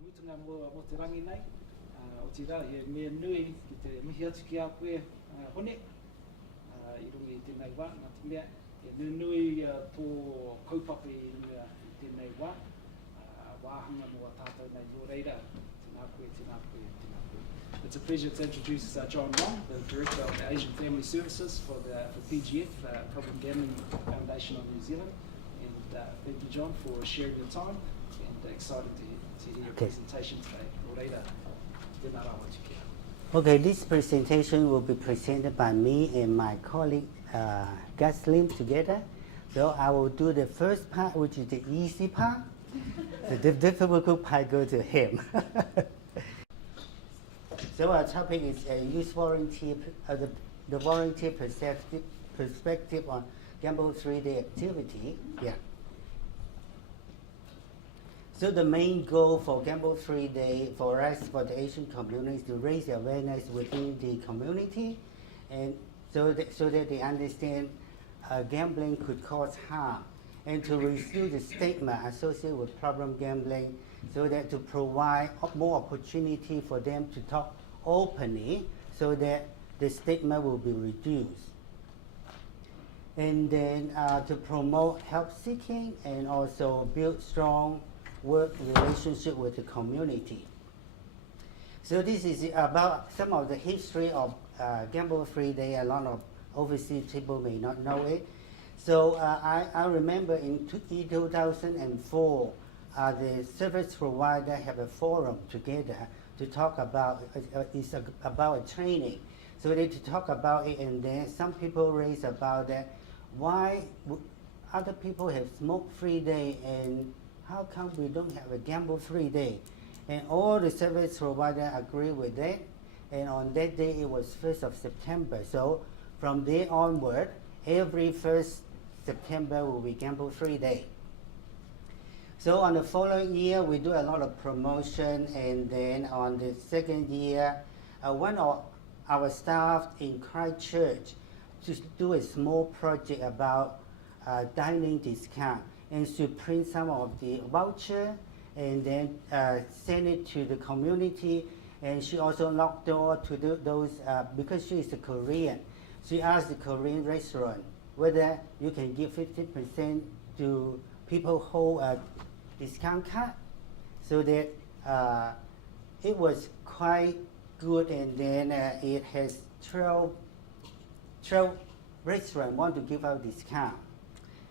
mutunga mo te rangi nei, o te rā he mea nui ki te mihi atu ki a koe hone, I runga I tēnei wā, ngā te mea, he nui tō kaupapa I runga I tēnei wā, wāhanga mo a tātou nei nō reira, tēnā koe, tēnā koe, tēnā koe. It's a pleasure to introduce John Wong, the Director of the Asian Family Services for PGF, Problem Gambling Foundation of New Zealand. And thank you, John, for sharing your time, and excited to hear your presentation today. Nō reira, tēnā rā watu kia. Okay, this presentation will be presented by me and my colleague Gus Lim together. So I will do the first part, which is the easy part. The difficult part goes to him. So our topic is youth volunteer, the volunteer perspective on Gamble 3-day activity. Yeah. So the main goal for Gamble 3-day for us, for the Asian community, is to raise awareness within the community, and so that they understand gambling could cause harm, and to reduce the stigma associated with problem gambling, so that to provide more opportunity for them to talk openly, so that the stigma will be reduced. And then to promote help seeking and also build strong work relationship with the community. So this is about some of the history of Gamble 3-day. A lot of overseas people may not know it. So I remember in 2004, the service provider have a forum together to talk about, it's about a training. So they to talk about it, and then some people raise about that, why other people have smoke-free day and how come we don't have a Gamble 3-day? And all the service providers agree with that. And on that day, it was 1st of September. So from there onward, every 1st September will be Gamble 3-day. So on the following year, we do a lot of promotion. And then on the second year, one of our staff in Christchurch to do a small project about dining discount, and to print some of the voucher and then send it to the community. And she also knocked door to those, because she is a Korean, she asked the Korean restaurant whether you can give 50% to people who hold a discount card. So that it was quite good, and then it has 12 restaurants want to give out discount.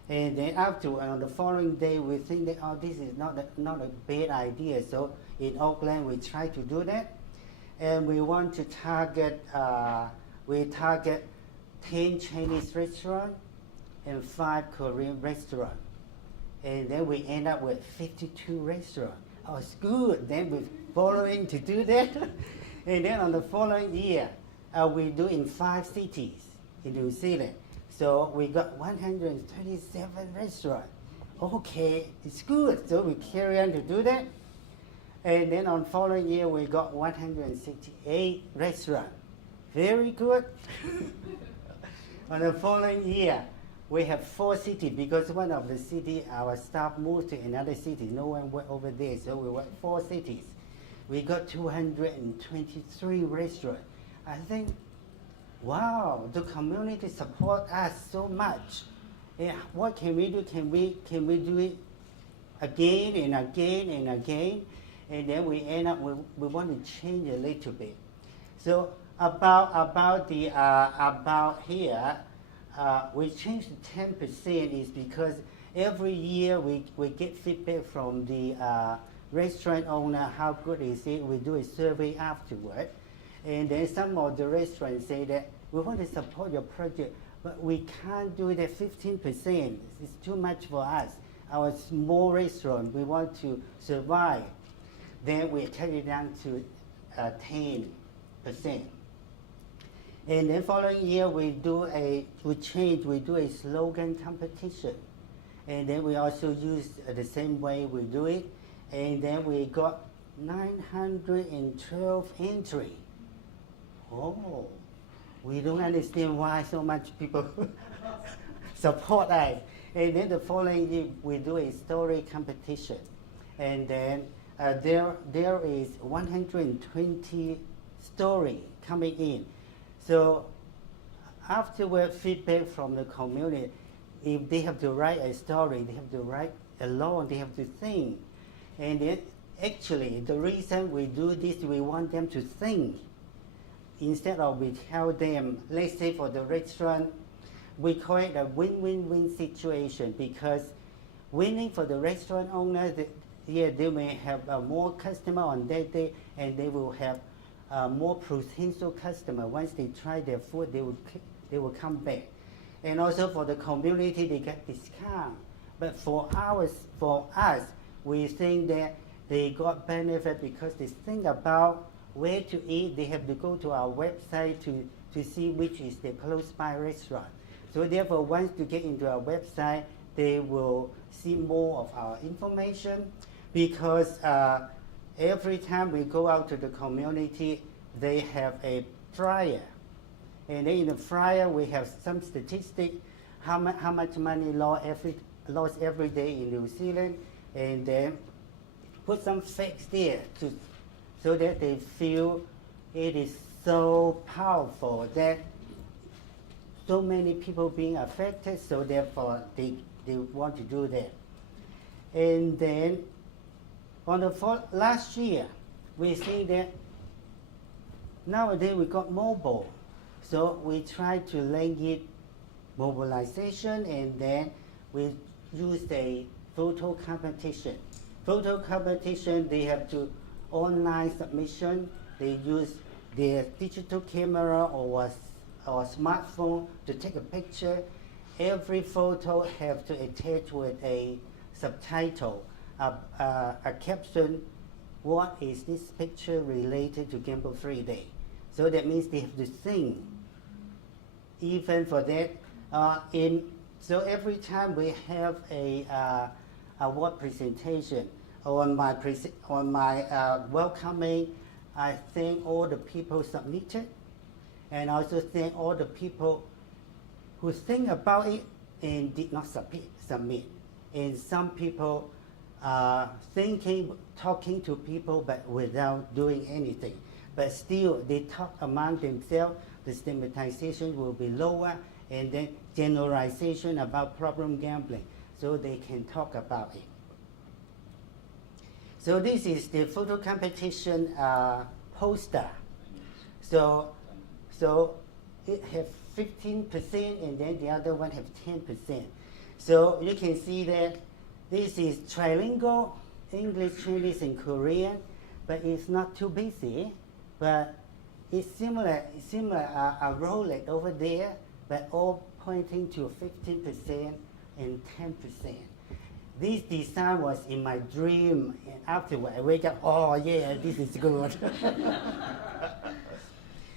And then after, on the following day, we think that, oh, this is not a bad idea. So in Auckland, we try to do that. And we want to target, we target 10 Chinese restaurants and 5 Korean restaurants. And then we end up with 52 restaurants. Oh, it's good. Then we're following to do that. And then on the following year, we do in 5 cities in New Zealand. So we got 137 restaurants. Okay, it's good. So we carry on to do that. And then on following year, we got 168 restaurants. Very good. On the following year, we have 4 cities, because one of the cities, our staff moved to another city. No one went over there, so we went 4 cities. We got 223 restaurants. I think, wow, the community support us so much. Yeah, what can we do? Can we do it again and again and again? And then we end up, we want to change a little bit. So about here, we changed to 10% is because every year we get feedback from the restaurant owner, how good is it? We do a survey afterward. And then some of the restaurants say that we want to support your project, but we can't do it at 15%. It's too much for us. Our small restaurant, we want to survive. Then we cut it down to 10%. And then following year, we do a slogan competition. And then we also use the same way we do it. And then we got 912 entry. Oh, we don't understand why so much people support us. And then the following year, we do a story competition. And then there is 120 story coming in. So afterward feedback from the community, if they have to write a story, they have to write alone, they have to think. And then actually the reason we do this, we want them to think. Instead of we tell them, let's say for the restaurant, we call it a win-win-win situation, because winning for the restaurant owner, they may have more customer on that day, and they will have more potential customer. Once they try their food, they will come back. And also for the community, they get discount. But for us, we think that they got benefit because they think about where to eat. They have to go to our website to see which is the close by restaurant. So therefore, once you get into our website, they will see more of our information, because every time we go out to the community, they have a flyer. And then in the flyer, we have some statistics, how much money lost every day in New Zealand, and then put some facts there so that they feel it is so powerful that so many people being affected, so therefore they want to do that. And then on the last year, we see that nowadays we got mobile. So we try to link it mobilization, and then we use a photo competition. Photo competition, they have to online submission. They use their digital camera or smartphone to take a picture. Every photo have to attach with a subtitle, a caption. What is this picture related to Gamble Free Day? So that means they have to think. Even for that, so every time we have a award presentation on my welcoming, I thank all the people submitted, and also thank all the people who think about it and did not submit. And some people thinking, talking to people, but without doing anything. But still, they talk among themselves. The stigmatization will be lower, and then generalization about problem gambling, so they can talk about it. So this is the photo competition poster. So it have 15%, and then the other one have 10%. So you can see that this is trilingual, English, Chinese, and Korean, but it's not too busy. But it's similar a Rolex over there, but all pointing to 15% and 10%. This design was in my dream, and afterward I wake up, oh yeah, this is good.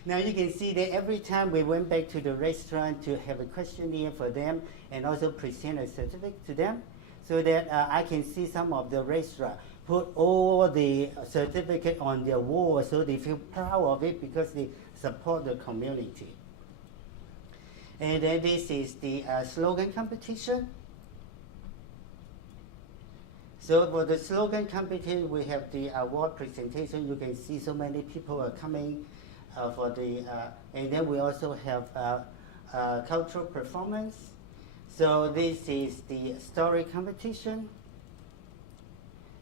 Now you can see that every time we went back to the restaurant to have a questionnaire for them and also present a certificate to them, so that I can see some of the restaurants put all the certificate on their wall, so they feel proud of it because they support the community. And then this is the slogan competition. So for the slogan competition, we have the award presentation. You can see so many people are coming for the, and then we also have cultural performance. So this is the story competition.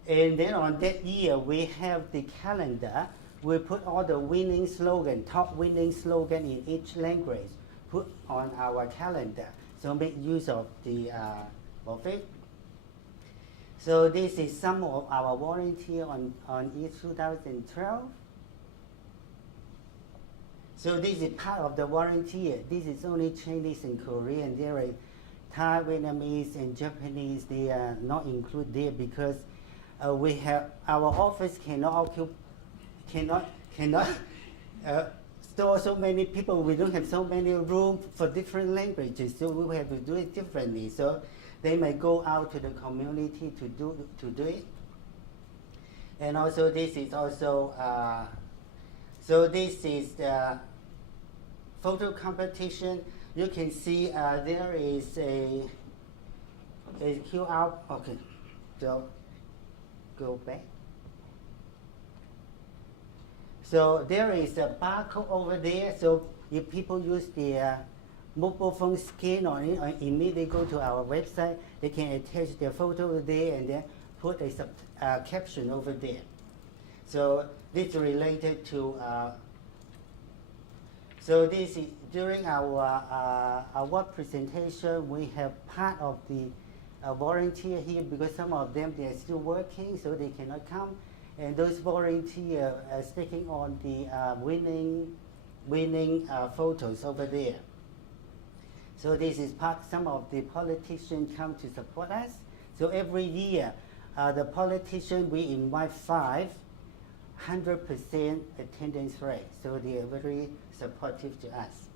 And then on that year, we have the calendar. We put all the winning slogan, top winning slogan in each language, put on our calendar. So make use of it. So this is some of our volunteer on year 2012. So this is part of the volunteer. This is only Chinese and Korean. There are Thai, Vietnamese, and Japanese. They are not included there because we have our office cannot store so many people. We don't have so many room for different languages, so we have to do it differently. So they may go out to the community to do it. And also this is also so this is the photo competition. You can see there is a QR. Okay, so go back. So there is a barcode over there. So if people use their mobile phone scan on it, or immediately go to our website, they can attach their photo there and then put a caption over there. So this is related to. So this is during our work presentation. We have part of the volunteer here because some of them they are still working, so they cannot come. And those volunteers are sticking on the winning photos over there. So this is part. Some of the politicians come to support us. So every year, the politician we invite 100% attendance rate. So they are very supportive to us.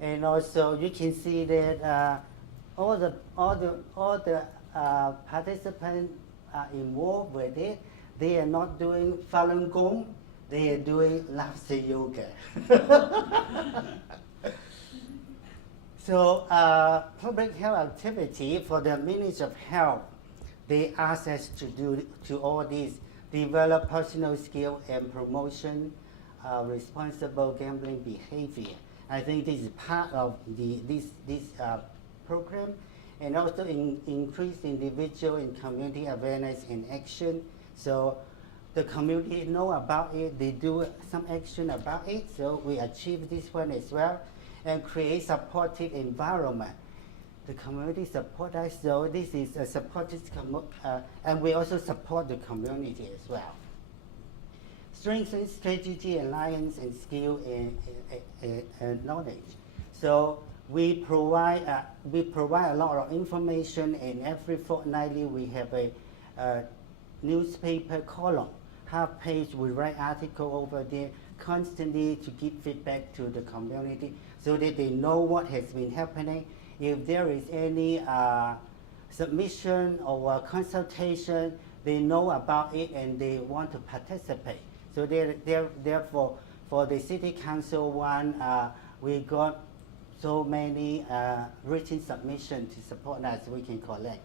And also you can see that all the participants are involved with it. They are not doing Falun Gong, they are doing laughter yoga. So public health activity for the Ministry of Health, they ask us to do to all these, develop personal skill and promotion responsible gambling behavior. I think this is part of this program, and also increase individual and community awareness and action. So the community know about it, they do some action about it, so we achieve this one as well, and create supportive environment. The community support us, so this is a supportive, and we also support the community as well. Strengthen strategy, alliance, and skill and knowledge. So we provide a lot of information, and every fortnightly we have a newspaper column, half page. We write article over there constantly to give feedback to the community so that they know what has been happening. If there is any submission or consultation, they know about it and they want to participate. So therefore, for the City Council one, we got so many written submissions to support us we can collect.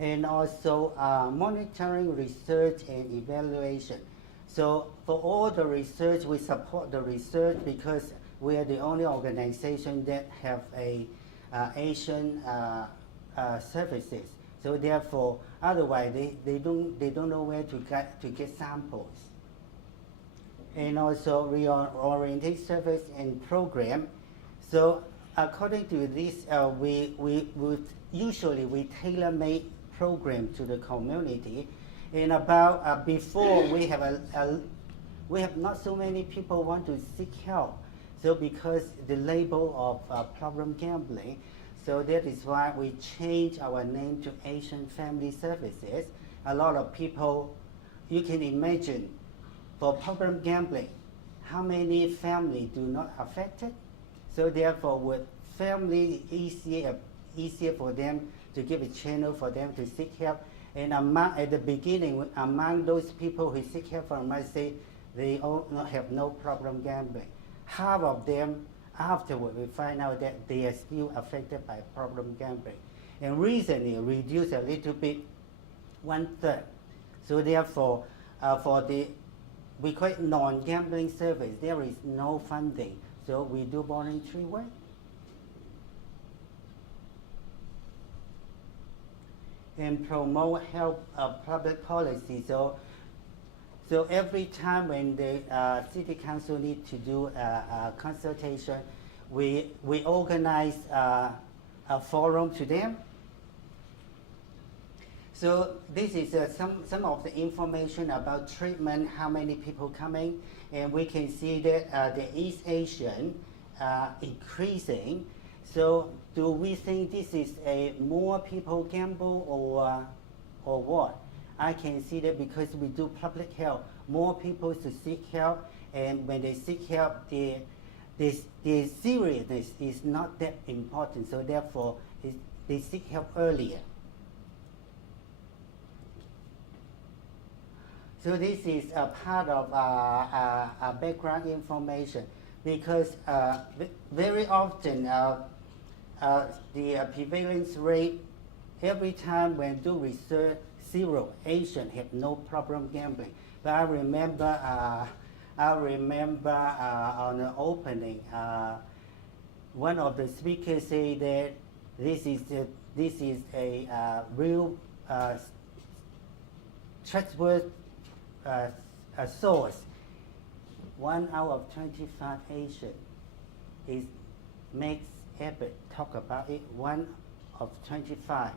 And also monitoring, research, and evaluation. So for all the research, we support the research because we are the only organization that have a Asian services. So therefore, otherwise they don't know where to get samples. And also reoriented service and program. So according to this, we usually tailor-make program to the community. And about before we have not so many people want to seek help. So because the label of problem gambling, so that is why we changed our name to Asian Family Services. A lot of people, you can imagine, for problem gambling, how many families do not affected? So therefore, with family easier for them to give a channel for them to seek help. And at the beginning, among those people who seek help from us, they all have no problem gambling. Half of them, afterward, we find out that they are still affected by problem gambling. And recently, reduced a little bit, 1/3. So therefore, for the, we call it non-gambling service, there is no funding. So we do voluntary work. And promote health public policy. So every time when the City Council need to do a consultation, we organize a forum to them. So this is some of the information about treatment, how many people coming, and we can see that the East Asian increasing. So do we think this is more people gamble or what? I can see that because we do public health, more people to seek help, and when they seek help, the seriousness is not that important. So therefore, they seek help earlier. So this is a part of background information because very often the prevalence rate every time when do research, 0 Asian have no problem gambling. But I remember on the opening, one of the speakers said that this is a real trustworthy source. 1 out of 25 Asians makes effort talk about it. 1 of 25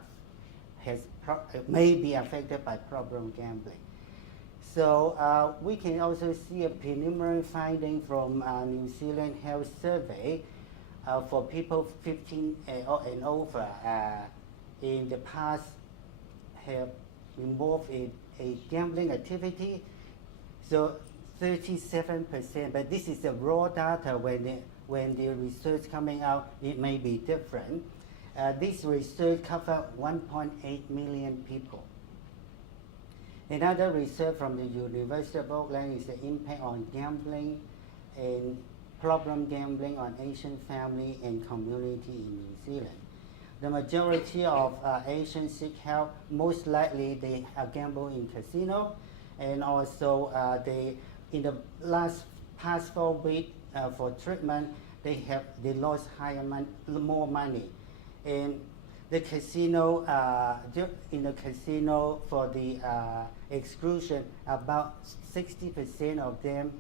may be affected by problem gambling. So we can also see a preliminary finding from New Zealand Health Survey for people 15 and over in the past have involved in a gambling activity. So 37%, but this is the raw data. When the research coming out, it may be different. This research covered 1.8 million people. Another research from the University of Auckland is the impact on gambling and problem gambling on Asian family and community in New Zealand. The majority of Asians seek help. Most likely they gamble in casino, and also in the past 4 weeks for treatment, they lost more money. And the casino, in the casino for the exclusion, about 60% of them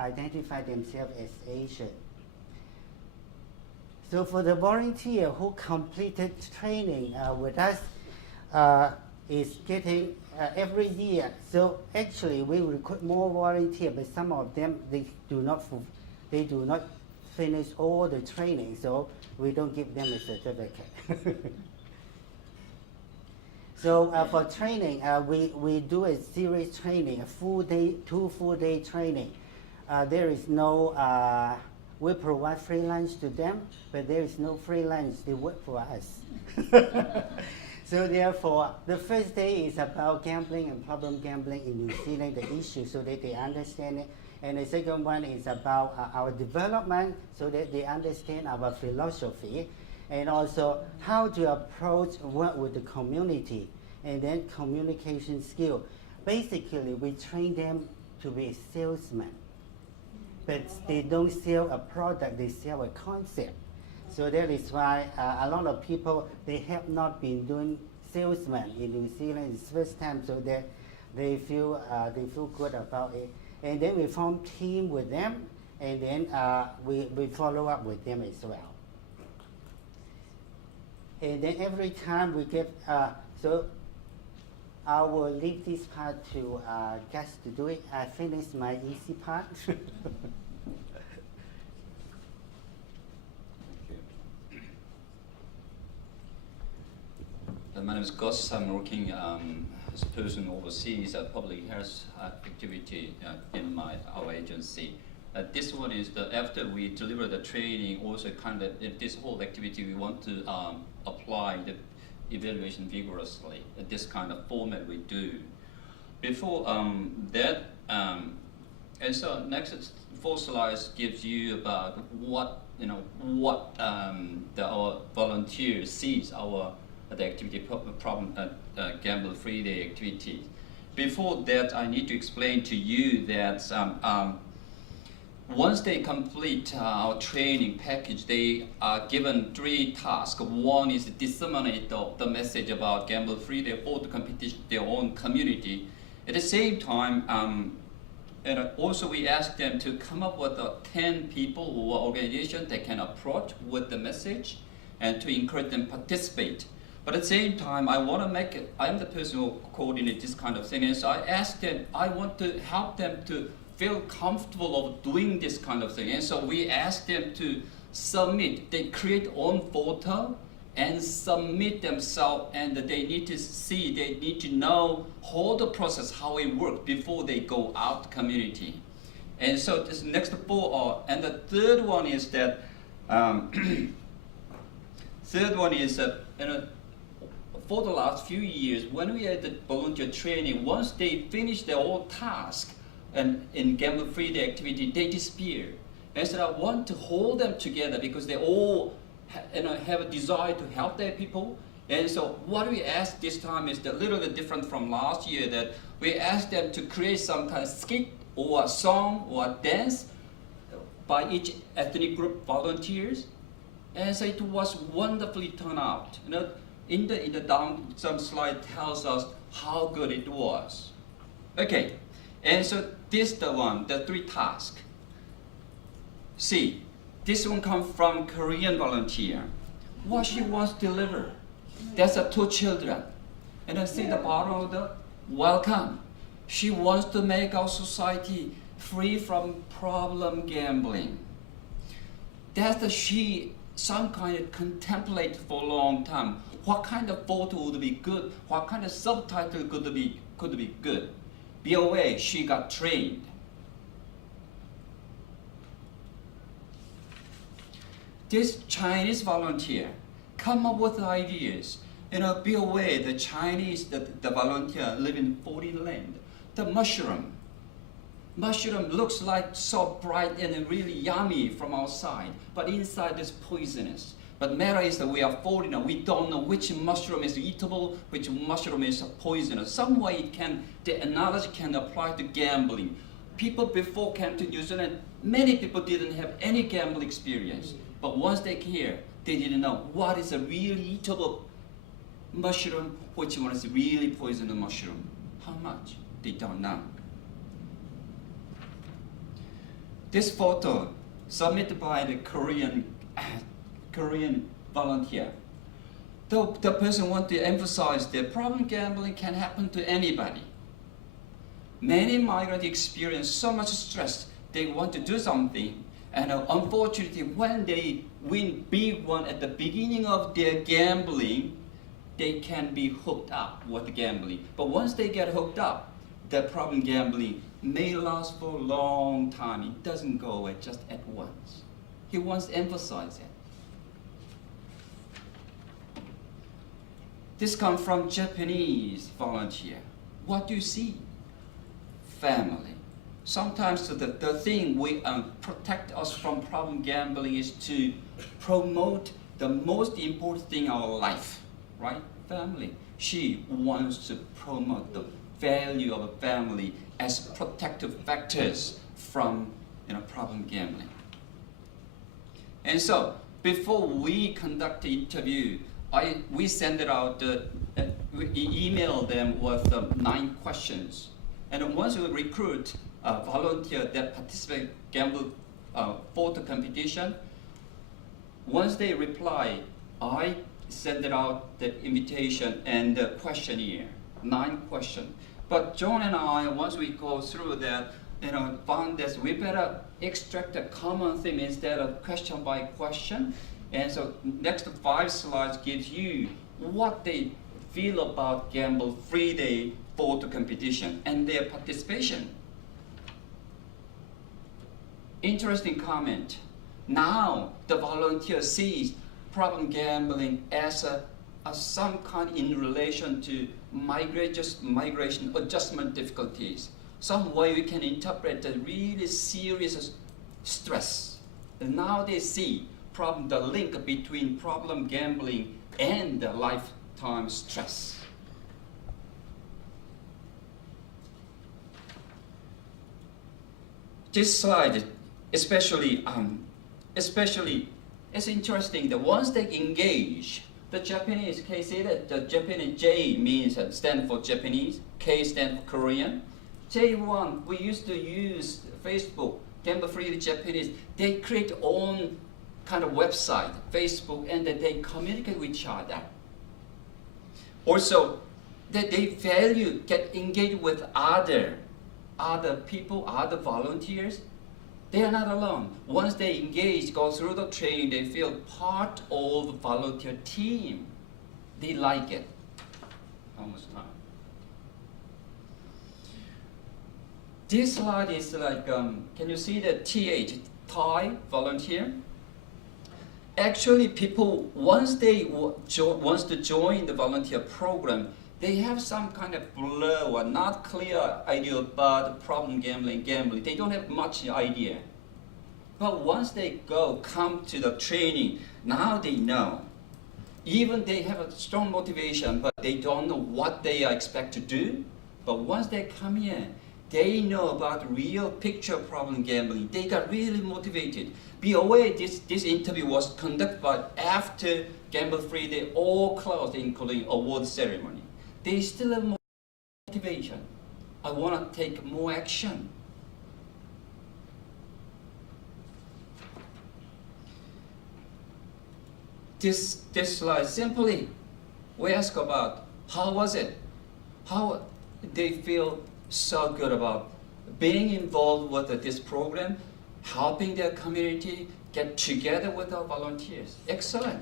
identify themselves as Asian. So for the volunteer who completed training with us, is getting every year. So actually we recruit more volunteers, but some of them they do not finish all the training, so we don't give them a certificate. So for training, we do a series training, a full day, 2 full day training. There is no, we provide free lunch to them, but there is no free lunch, they work for us. So therefore, the first day is about gambling and problem gambling in New Zealand, the issue, so that they understand it. And the second one is about our development, so that they understand our philosophy, and also how to approach work with the community, and then communication skill. Basically, we train them to be a salesman, but they don't sell a product, they sell a concept. So that is why a lot of people, they have not been doing salesman in New Zealand. It's first time, so that they feel good about it. And then we form team with them, and then we follow up with them as well. And then every time we get, so I will leave this part to Gus to do it. I finished my easy part. My name is Gus. I'm working as a person overseas at public health activity in our agency. This one is after we deliver the training, also kind of this whole activity we want to apply the evaluation vigorously. This kind of format we do. Before that, and so next 4 slides gives you about what our volunteers sees the activity problem gamble-free day activity. Before that, I need to explain to you that once they complete our training package, they are given 3 tasks. One is to disseminate the message about gamble-free day or the competition their own community. At the same time, and also we ask them to come up with 10 people or organizations they can approach with the message and to encourage them participate. But at the same time, I'm the person who coordinates this kind of thing, and so I ask them, I want to help them to feel comfortable of doing this kind of thing. And so we ask them to submit, they create own photo and submit themselves, and they need to know how the process, how it works before they go out community. And so this next 4 are, and the third one is that, for the last few years, when we had the volunteer training, once they finish their own task and in gamble-free day activity, they disappear. And so I want to hold them together because they all have a desire to help their people, And so what we asked this time is a little bit different from last year, that we asked them to create some kind of skit or a song or a dance by each ethnic group volunteers. And so it was wonderfully turned out. You know, in the down, some slide tells us how good it was. Okay, and so this the one, the 3 tasks. See, this one comes from Korean volunteer. What she wants to deliver. That's 2 children. And I see the bottom of the welcome. She wants to make our society free from problem gambling. That's she some kind of contemplate for a long time. What kind of photo would be good? What kind of subtitle could be good? Be aware, she got trained. This Chinese volunteer come up with ideas. You know, be aware, the Chinese, the volunteer live in foreign land. The mushroom looks like so bright and really yummy from outside, but inside is poisonous. But matter is that we are foreigner. We don't know which mushroom is eatable, which mushroom is poisonous. Some way the analogy can apply to gambling. People before came to New Zealand, many people didn't have any gambling experience. But once they came here, they didn't know what is a really eatable mushroom, which one is really poisonous mushroom. How much? They don't know. This photo submitted by the Korean volunteer. The person wants to emphasize that problem gambling can happen to anybody. Many migrants experience so much stress, they want to do something, and unfortunately when they win big one at the beginning of their gambling, they can be hooked up with gambling. But once they get hooked up, the problem gambling may last for a long time. It doesn't go away just at once. He wants to emphasize it. This comes from Japanese volunteer. What do you see? Family. Sometimes the thing we protect us from problem gambling is to promote the most important thing in our life, right? Family. She wants to promote the value of a family as protective factors from problem gambling. And so before we conduct the interview, we send it out, we email them with 9 questions. And once we recruit a volunteer that participate gamble photo competition, once they reply, I send it out the invitation and the questionnaire, 9 questions. But John and I, once we go through that, found that we better extract a common theme instead of question by question. And so next 5 slides gives you what they feel about Gamble Free Day photo competition and their participation. Interesting comment. Now the volunteer sees problem gambling as some kind in relation to migration adjustment difficulties. Some way we can interpret the really serious stress. And now they see the link between problem gambling and the lifetime stress. This slide, especially it's interesting that once they engage, the Japanese, K say that the Japanese J means stand for Japanese, K stand for Korean. J1, we used to use Facebook, Gamble Free Japanese. They create own kind of website, Facebook, and that they communicate with each other. Also, that they value, get engaged with other people, other volunteers. They are not alone. Once they engage, go through the training, they feel part of the volunteer team. They like it. Almost time. This slide is like, can you see the TH, Thai volunteer? Actually, people, once they wants to join the volunteer program, they have some kind of blur or not clear idea about problem gambling. They don't have much idea. But once they come to the training, now they know. even they have a strong motivation, but they don't know what they are expected to do. But once they come here, they know about real picture problem gambling. They got really motivated. Be aware this interview was conducted by after Gamble Free Day all closed, including award ceremony. They still have motivation. I want to take more action. This slide simply, we ask about how was it? How they feel so good about being involved with this program, helping their community, get together with our volunteers. Excellent.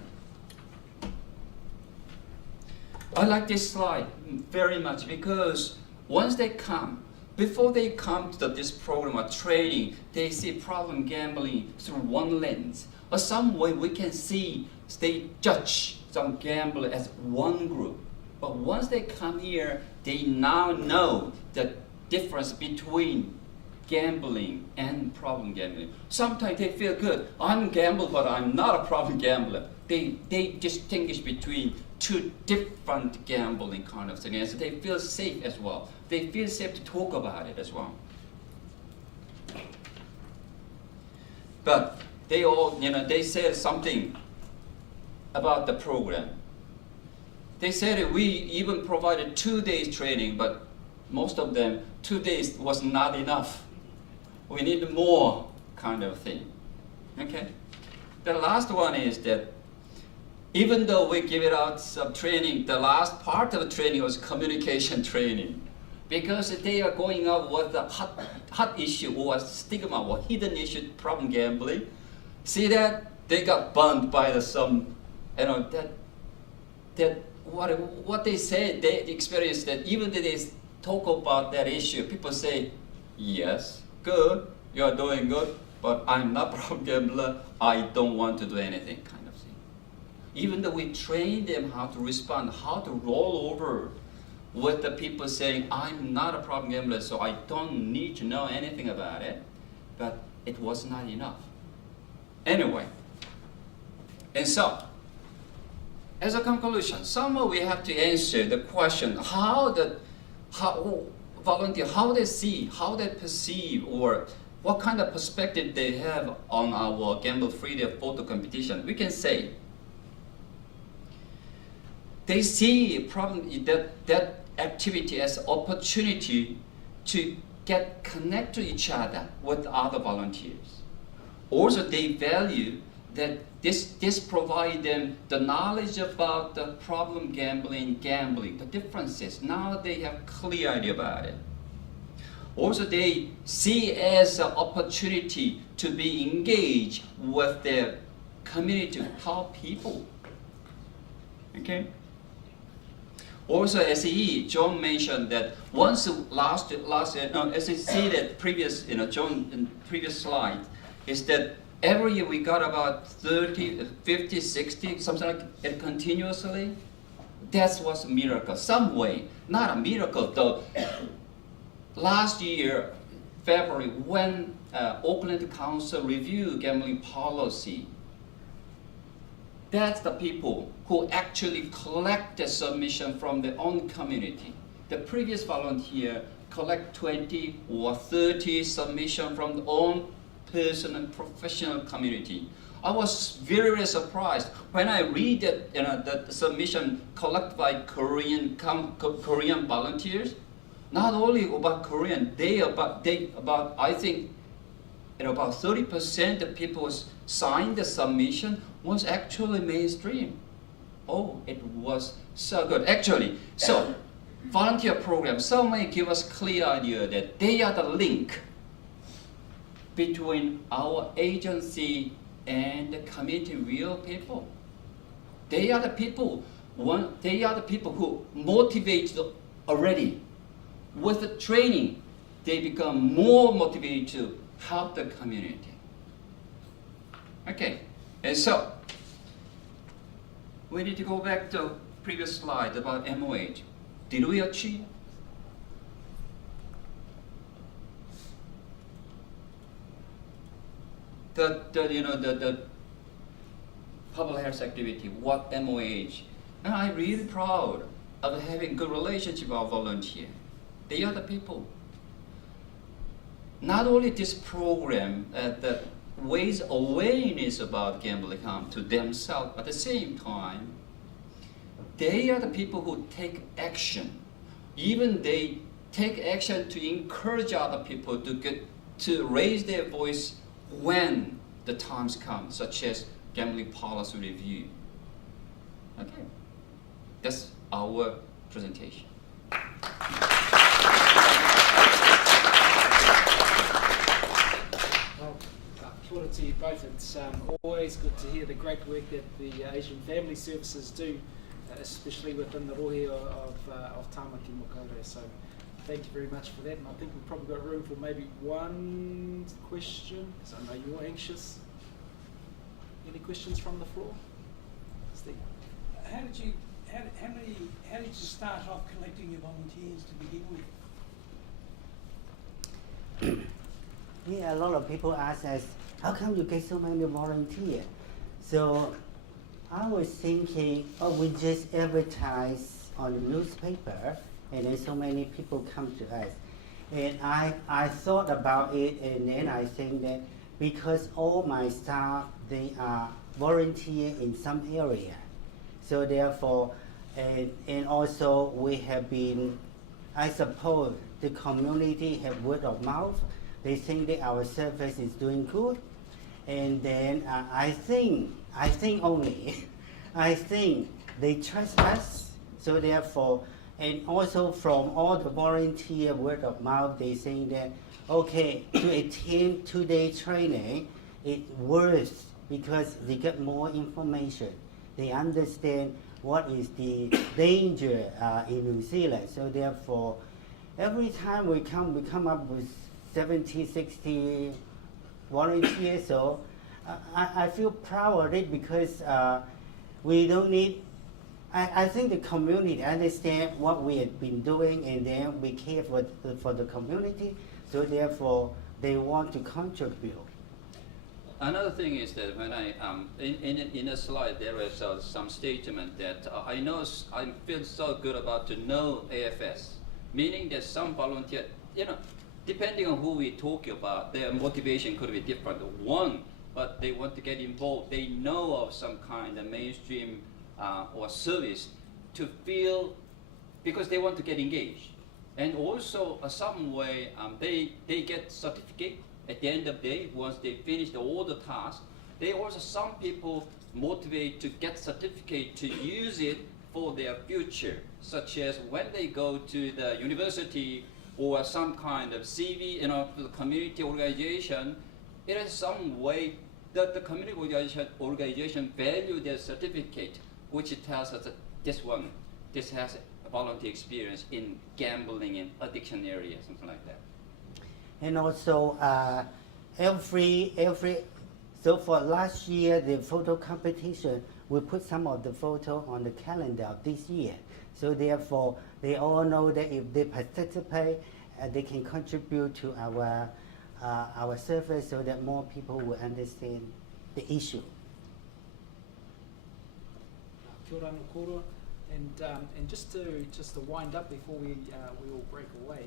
I like this slide very much because once they come, before they come to this program or training, they see problem gambling through one lens. Or some way we can see they judge some gambler as one group. But once they come here, they now know the difference between gambling and problem gambling. Sometimes they feel good. I'm a gambler, but I'm not a problem gambler. They distinguish between two different gambling kind of things. So they feel safe as well. They feel safe to talk about it as well. But they all, they said something about the program. They said we even provided 2 days training, but most of them, 2 days was not enough. We need more kind of thing. Okay? The last one is that even though we give it out some training, the last part of the training was communication training. Because they are going out with a hot issue or stigma or hidden issue, problem gambling. See that? They got burned by some, what they say, they experienced that even though they talk about that issue, people say, yes, good, you're doing good, but I'm not a problem gambler, I don't want to do anything kind of thing. Even though we train them how to respond, how to roll over with the people saying, I'm not a problem gambler, so I don't need to know anything about it, but it was not enough. Anyway, and so, as a conclusion, somehow we have to answer the question, how volunteer, how they see, how they perceive, or what kind of perspective they have on our Gamble Free Day photo competition. We can say, they see problem that activity as opportunity to get connect to each other with other volunteers. Also, they value that this provide them the knowledge about the problem gambling, the differences. Now they have clear idea about it. Also, they see as an opportunity to be engaged with their community, to help people. Okay. Also, SAE, John mentioned that once last as you see that previous, John in previous slide, is that every year we got about 30, 50, 60, something like it continuously. That was a miracle, some way, not a miracle though. Last year, February, when Auckland Council reviewed gambling policy, that's the people who actually collect the submission from their own community. The previous volunteer collect 20 or 30 submission from their own personal and professional community. I was very surprised when I read that that submission collected by Korean volunteers. Not only about Korean, about I think about 30% of people signed the submission was actually mainstream. Oh, it was so good. Actually, so volunteer programs, some may give us clear idea that they are the link between our agency and the community real people. They are the people, who motivate already. With the training, they become more motivated to help the community. Okay, and so we need to go back to previous slide about MOH. Did we achieve? The public health activity, what MOH. And I'm really proud of having good relationship with our volunteer. They are the people. Not only this program that raise awareness about gambling harm to themselves, but at the same time, they are the people who take action. Even they take action to encourage other people to raise their voice when the times come, such as gambling policy review. Okay, that's our presentation. Well, kia ora to you both. It's always good to hear the great work that the Asian Family Services do, especially within the rohe of Tāmaki Makaurau. So thank you very much for that. And I think we've probably got room for maybe one question, because I know you're anxious. Any questions from the floor? Steve? How did you start off collecting your volunteers to begin with? Yeah, a lot of people ask us, how come you get so many volunteers? So I was thinking, oh, we just advertise on the newspaper, and then so many people come to us. And I thought about it, and then I think that because all my staff, they are volunteer in some area. So therefore, and also we have been, I suppose the community have word of mouth. They think that our service is doing good. And then I think only, I think they trust us. So therefore, and also from all the volunteer word of mouth, they saying that, okay, to attend 2-day training, it's worth because they get more information. They understand what is the danger in New Zealand. So therefore, every time we come up with 70, 60 volunteers. So I feel proud of it because we don't need, I think the community understand what we have been doing, and then we care for the community. So therefore, they want to contribute. Another thing is that when I in a slide there is some statement that I feel so good about to know AFS, meaning that some volunteer, depending on who we talk about, their motivation could be different. One, but they want to get involved. They know of some kind of mainstream or service to feel, because they want to get engaged, and also some way they get certificate. At the end of the day, once they finish all the tasks, they also, some people motivate to get certificate to use it for their future, such as when they go to the university or some kind of CV, the community organization. It is some way that the community organization value their certificate, which tells us that this has a volunteer experience in gambling and addiction area, something like that. And also, so for last year, the photo competition, we put some of the photo on the calendar of this year. So therefore, they all know that if they participate, they can contribute to our service, so that more people will understand the issue. Kia ora no kōrua. And just to wind up before we all break away,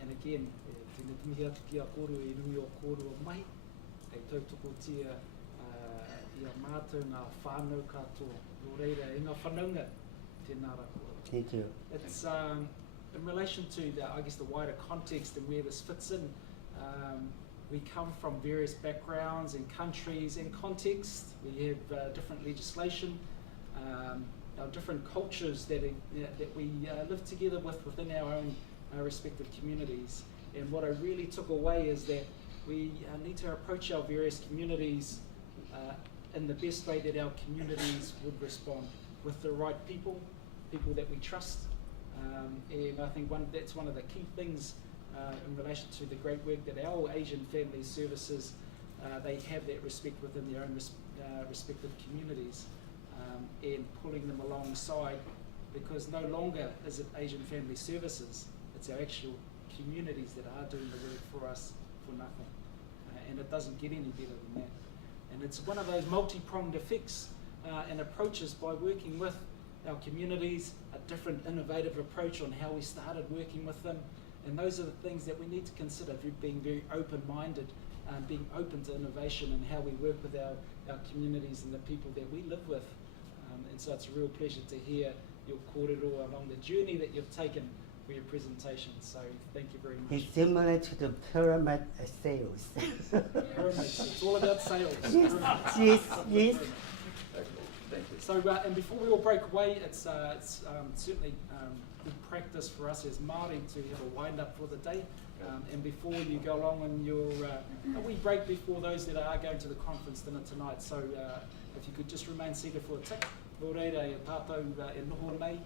and again, tēnā timihi atu ki a kōrua I nui o kōrua mai, kei tautoko tia I a mātou ngā whānau katoa, nō reira e ngā whanaunga, tēnā ra kōrua. Thank you. It's in relation to the wider context and where this fits in. We come from various backgrounds and countries and contexts. We have different legislation, our different cultures that we live together within our own respective communities. And what I really took away is that we need to approach our various communities in the best way that our communities would respond, with the right people that we trust. And I think that's one of the key things in relation to the great work that our Asian Family Services, they have that respect within their own respective communities, and pulling them alongside, because no longer is it Asian Family Services, it's our actual communities that are doing the work for us for nothing. And it doesn't get any better than that. And it's one of those multi-pronged effects and approaches by working with our communities, a different innovative approach on how we started working with them. And those are the things that we need to consider, being very open-minded, being open to innovation and how we work with our communities and the people that we live with. And so it's a real pleasure to hear your kōrero along the journey that you've taken for your presentation. So thank you very much. It's similar to the pyramid sales. Pyramids, it's all about sales. Yes, Pyramids. yes, yes. Thank you. So, and before we all break away, it's certainly good practice for us as Māori to have a wind up for the day. And before you go along on your wee break before those that are going to the conference dinner tonight. So if you could just remain seated for a tick. Nō reira e tātou e noho nei,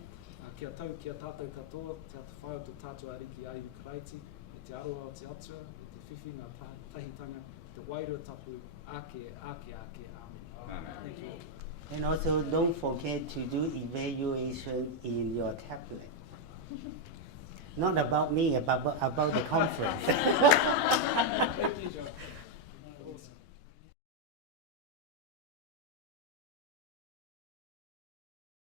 kia tau kia tātou katoa, te atu whai o tō tātou ariki ai Ukraiti, e te aroa o te atua, e te whiwhi ngā tahitanga, te wairua tapu, ake, amen. Thank you all. And also don't forget to do evaluation in your tablet. Not about me, about the conference.